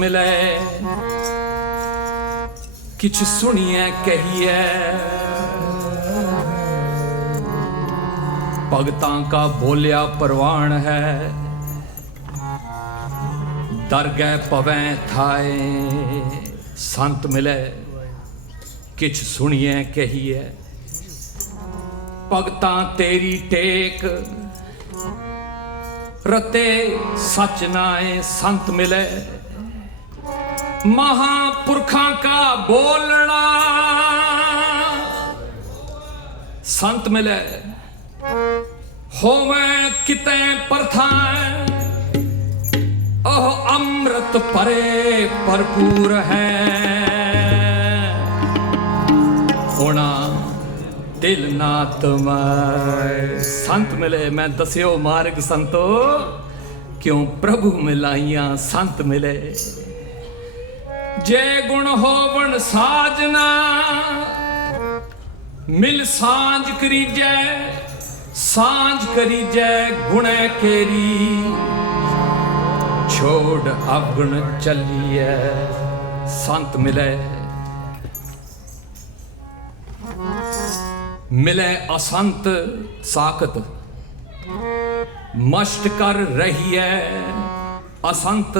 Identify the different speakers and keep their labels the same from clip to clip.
Speaker 1: ਮਿਲੈ। ਮਿਲੇ ਕਿਛ ਸੁਣੀਐ, ਕਹੀਐ। ਭਗਤਾਂ ਕਾ ਬੋਲਿਆ ਪ੍ਰਵਾਨ ਹੈ। ਦਰਗਹਿ ਪਵੈ ਥਾਏ। ਸੰਤ ਮਿਲੇ। ਕਿਛ ਸੁਣੀਐ, ਕਹੀਐ। ਭਗਤਾਂ ਤੇਰੀ ਟੇਕ। ਰਤੇ ਸਚ ਨਾਏ ਸੰਤ ਮਿਲੈ। ਮਹਾਪੁਰਖਾਂ ਕਾ ਬੋਲਣਾ। ਸੰਤ ਮਿਲੇ, ਹੋਵੇ ਕਿਤੇ ਪਰਥਾਂ ਉਹ ਅੰਮ੍ਰਿਤ ਪਰੇ ਭਰਪੂਰ ਹੈ। ਹੋਣਾ ਦਿਲ ਨਾ ਤੁਮਾਰ ਸੰਤ ਮਿਲੇ, ਮੈਂ ਦੱਸਿਓ ਮਾਰਗ ਸੰਤੋ, ਕਿਉਂ ਪ੍ਰਭੂ ਮਿਲਾਈਆਂ ਸੰਤ ਮਿਲੇ। ਜੇ ਗੁਣ ਹੋਵਣ ਸਾਜਨਾ, ਮਿਲ ਸਾਂਝ ਕਰੀਜੈ ਸਾਂਝ ਕਰੀਜੈ ਗੁਣੈ ਕੇਰੀ। ਛੋੜ ਅਵਗੁਣ ਚੱਲੀਐ, ਸੰਤ ਮਿਲੈ। ਮਿਲੈ ਅਸੰਤ ਸਾਖਤ, ਮਸ਼ਟ ਕਰ ਰਹੀ ਹੈ ਅਸੰਤ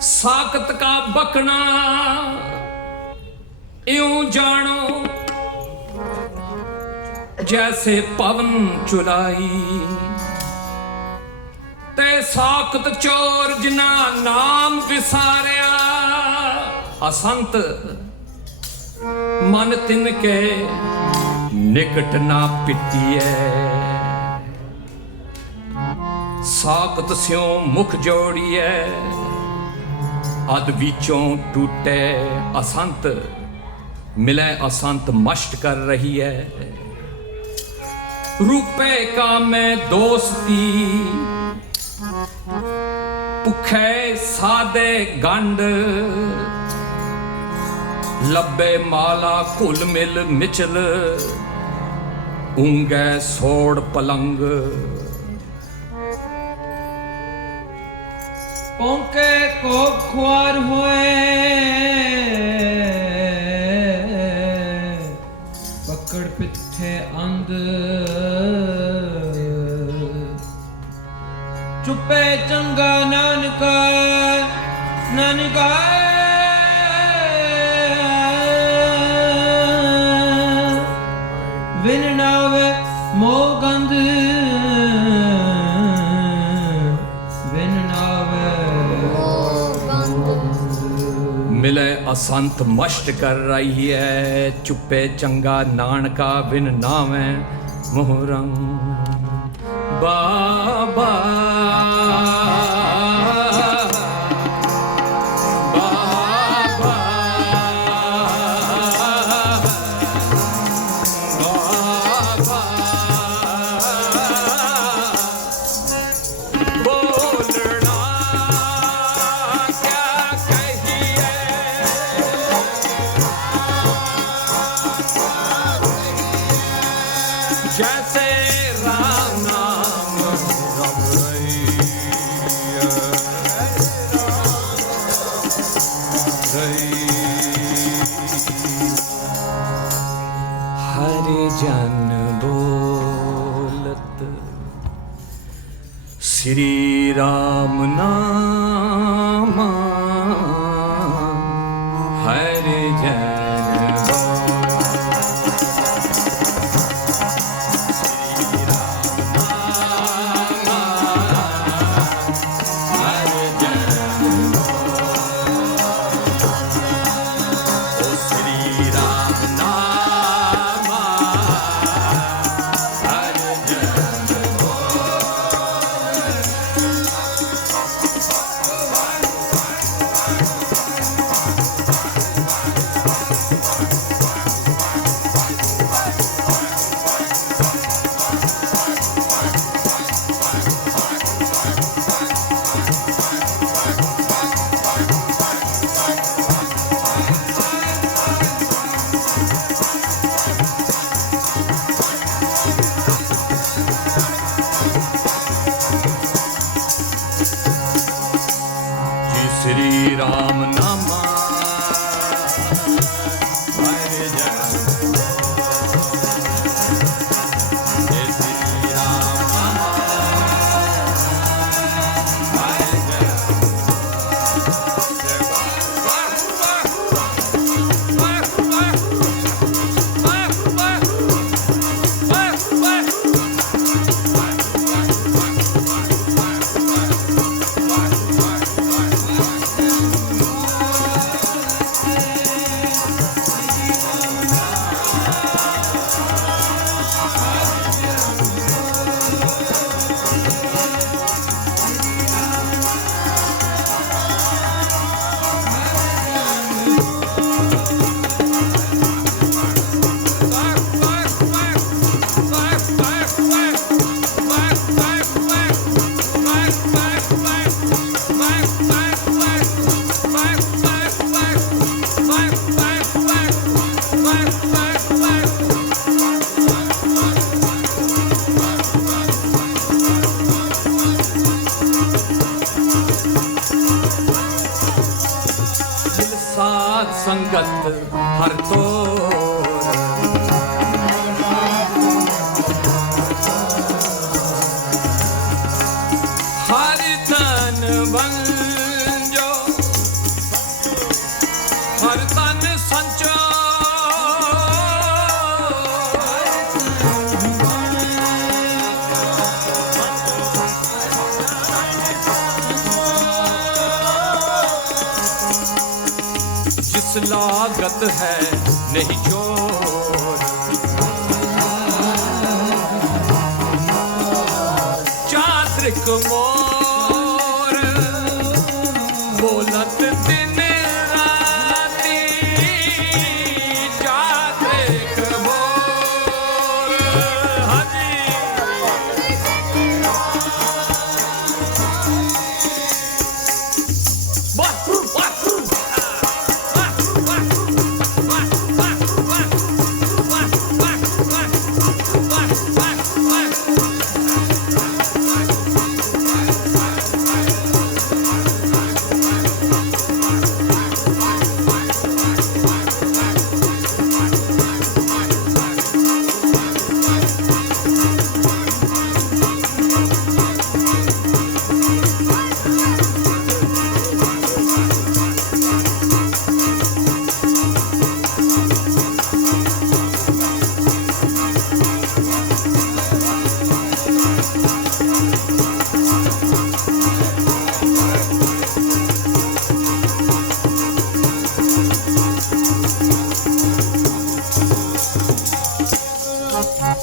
Speaker 1: ਸਾਕਤ ਕਾ ਬਕਣਾ ਇਉਂ ਜਾਣੋ, ਜੈਸੇ ਪਵਨ ਚੁਲਾਈ। ਤੇ ਸਾਖਤ ਚੋਰ ਜਿਨਾ ਨਾਮ ਵਿਸਾਰਿਆ ਅਸੰਤ ਮਨ ਤਿਨ ਕੇ ਨਿਕਟ ਨਾ ਪਿੱਟੀਐ। ਸਾਖਤ ਸਿਉ ਮੁਖ ਜੋੜੀਐ। ਅਦ ਵਿੱਚੋਂ ਟੂਟੇ ਅਸੰਤ, ਮਿਲੇ ਅਸੰਤ ਮਸ਼ਟ ਕਰ ਰਹੀ ਹੈ ਰੂਪੇ ਕਾ ਮੈਂ ਦੋਸਤੀ, ਭੁਖੇ ਸਾਦੇ ਗੰਡ ਲੱਭੇ ਮਾਲਾ ਘੁਲ ਮਿਲ ਮਿਚਲ, ਉਂਗੈ ਸੋੜ ਪਲੰਗ।
Speaker 2: ਪੌਂਕੇ ਕੋ ਖੁਆਰ ਹੋਏ ਪਕੜ ਪਿੱਠੇ ਅੰਧ ਚੁੱਪੇ ਚੰਗਾ ਨਾਨਕਾ ਨਾਨਕਾ
Speaker 1: ਮਿਲੇ ਅਸੰਤ ਮਸ਼ਟ ਕਰ ਰਹੀ ਹੈ ਚੁੱਪੇ ਚੰਗਾ ਨਾਨਕਾ ਬਿਨ ਨਾਵੇਂ ਮੋਹਰੰ। ਬਾਬਾ ਰਾਮ ਨਾਮ ਗਤ ਹੈ ਨਹੀਂ ਜੋ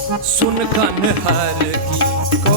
Speaker 1: सुन कन हर की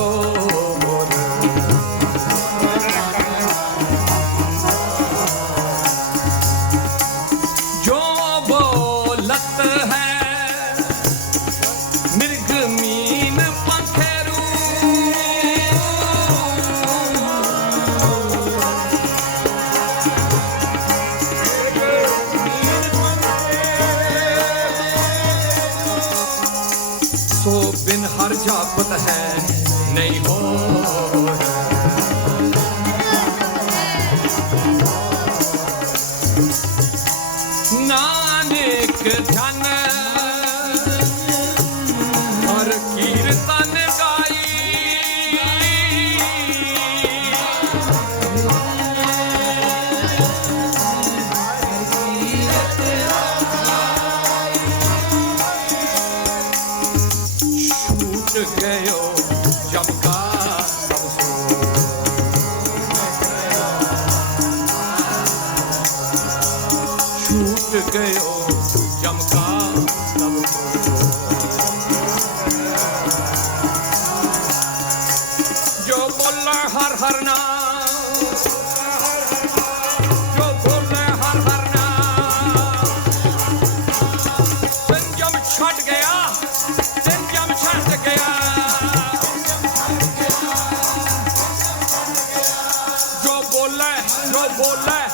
Speaker 1: whole life.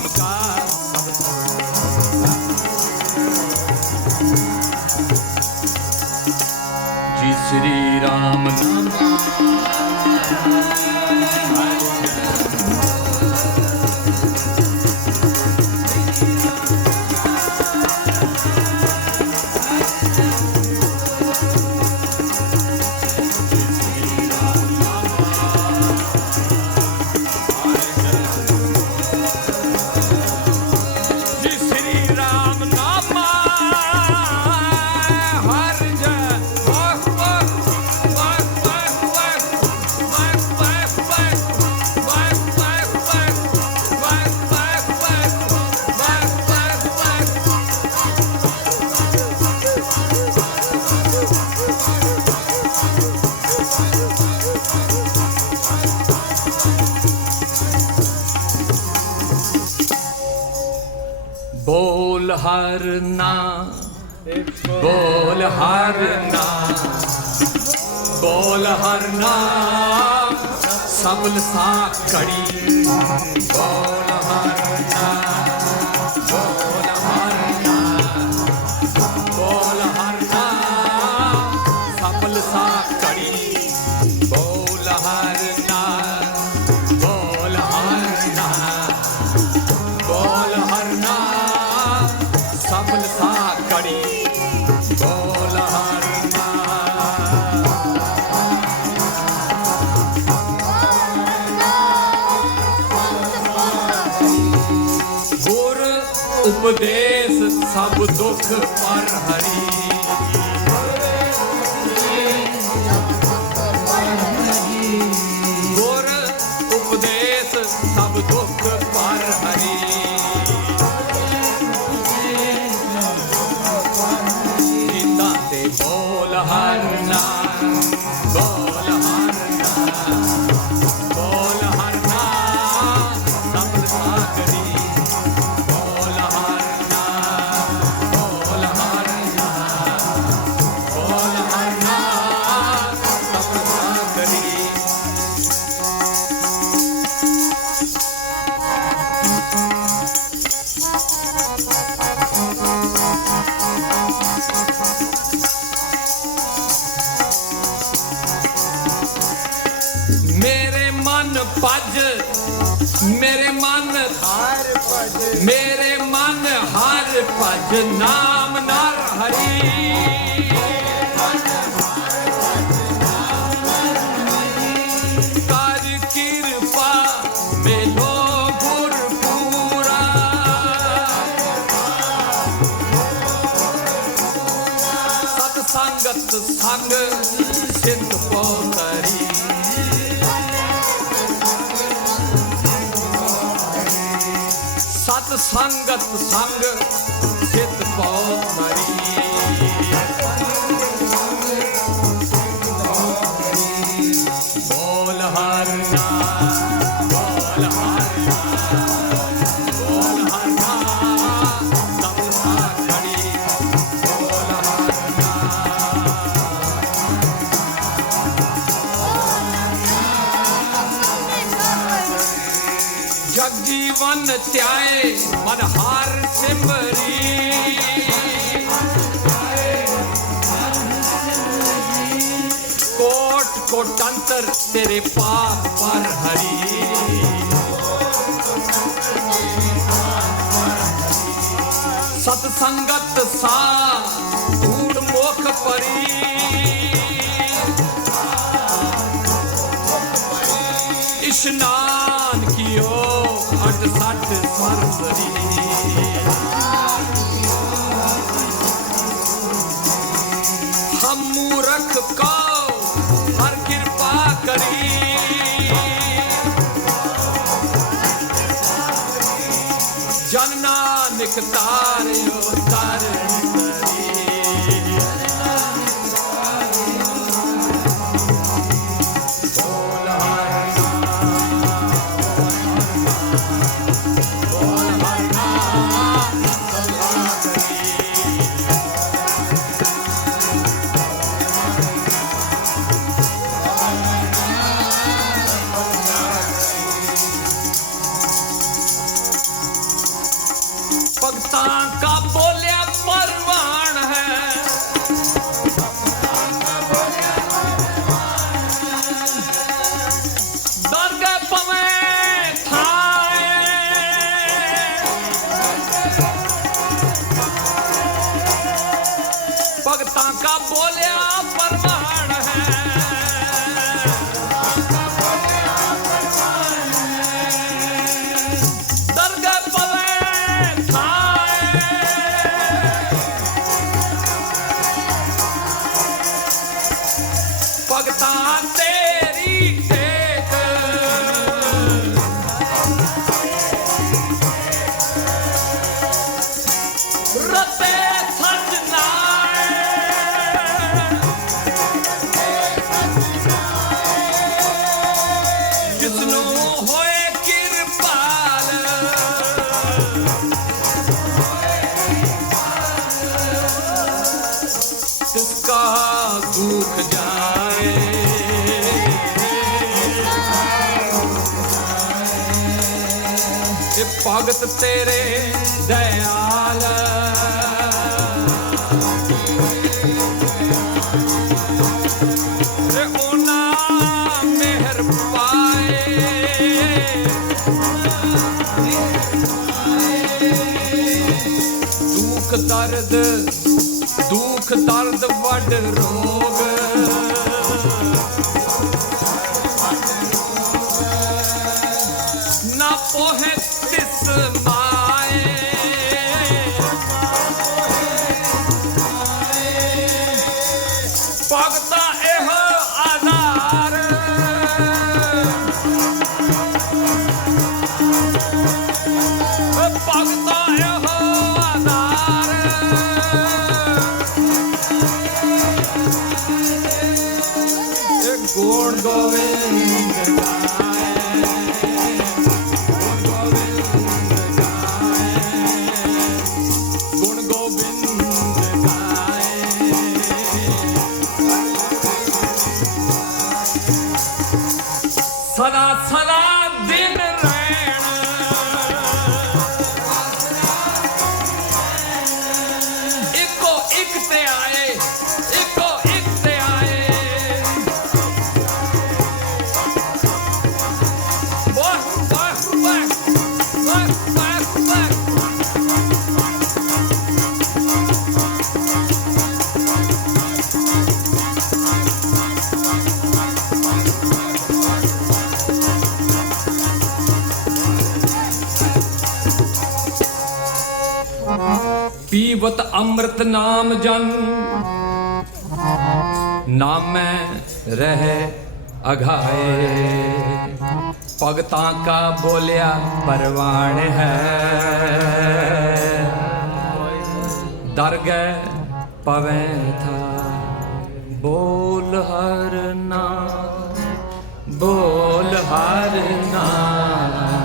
Speaker 1: I'm namaskar ਬੋਲ ਹਰ ਨਾਮ ਬੋਲ ਹਰ ਨਾਮ ਸਬਲ ਸਾ ਕੜੀ ਬੋਲ ਹਰ ਨਾਮ ਦੁੱਖ ਪਰ ਹਰੀ। ਮੇਰੇ ਮਨ ਹਰ ਭਜ ਨਾਮ ਸੰਗਤ ਸੰਗ ਮਨ ਹਾਰ ਸਿਮਰੀ। ਕੋਟ ਕੋਟਾਂਤਰ ਤੇਰੇ ਪਾਪ ਪਰ ਹਰੀ। ਸਤ ਮੋਖ ਪਰੀ। ਇਸ਼ਨਾ ਜਗ ਸੱਚ ਹਰ ਕਿਰਪਾ ਕਰੀ। ਜਨ ਨਾਨਕ ਤਾਰਿਓ। ਭਗਤ ਤੇਰੇ ਦਇਆਲ। ਤੇ ਉਹਨਾਂ ਮਿਹਰ ਪਾਏ। ਦੁੱਖ ਦਰਦ ਦੁੱਖ ਦਰਦ ਵੱਡ ਰੋ। ਭਗਤਾ ਇਹੋ ਪੀਵਤ ਅੰਮ੍ਰਿਤ ਨਾਮ ਜਨ। ਨਾਮੈ ਰਹਿ ਅਘਾਏ। ਭਗਤਾਂ ਕਾ ਬੋਲਿਆ ਪਰਵਾਣ ਹੈ। ਦਰ ਗਏ ਪਵੈ ਥਾ। ਬੋਲ ਹਰ ਨਾਮ ਬੋਲ ਹਰ ਨਾਮ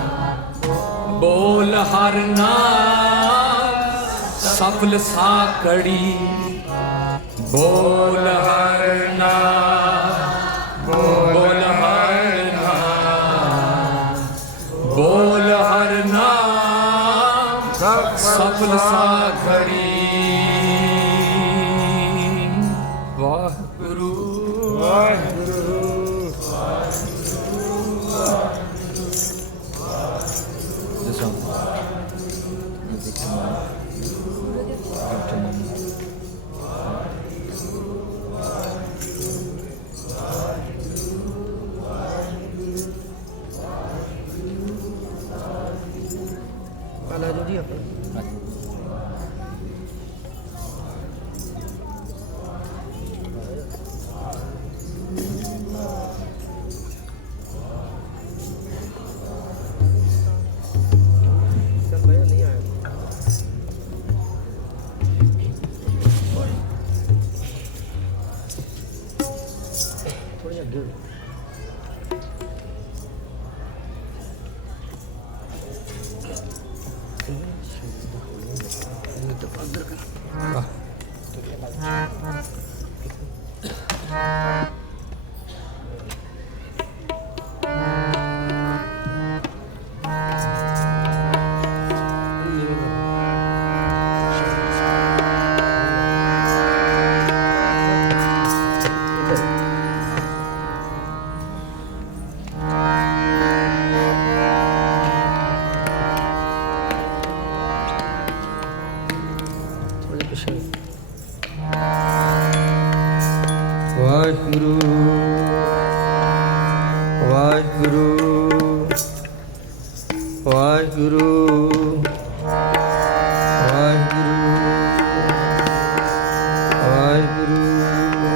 Speaker 1: ਬੋਲ ਹਰ ਨਾਮ ਸਫਲ ਸਾਕੜੀ ਬੋਲ ਹਰ ਨਾਮ ਬੋਲ ਹਰ ਨਾਮ ਬੋਲ ਹਰ ਨਾਮ ਸਫਲ ਸਾਕੜੀ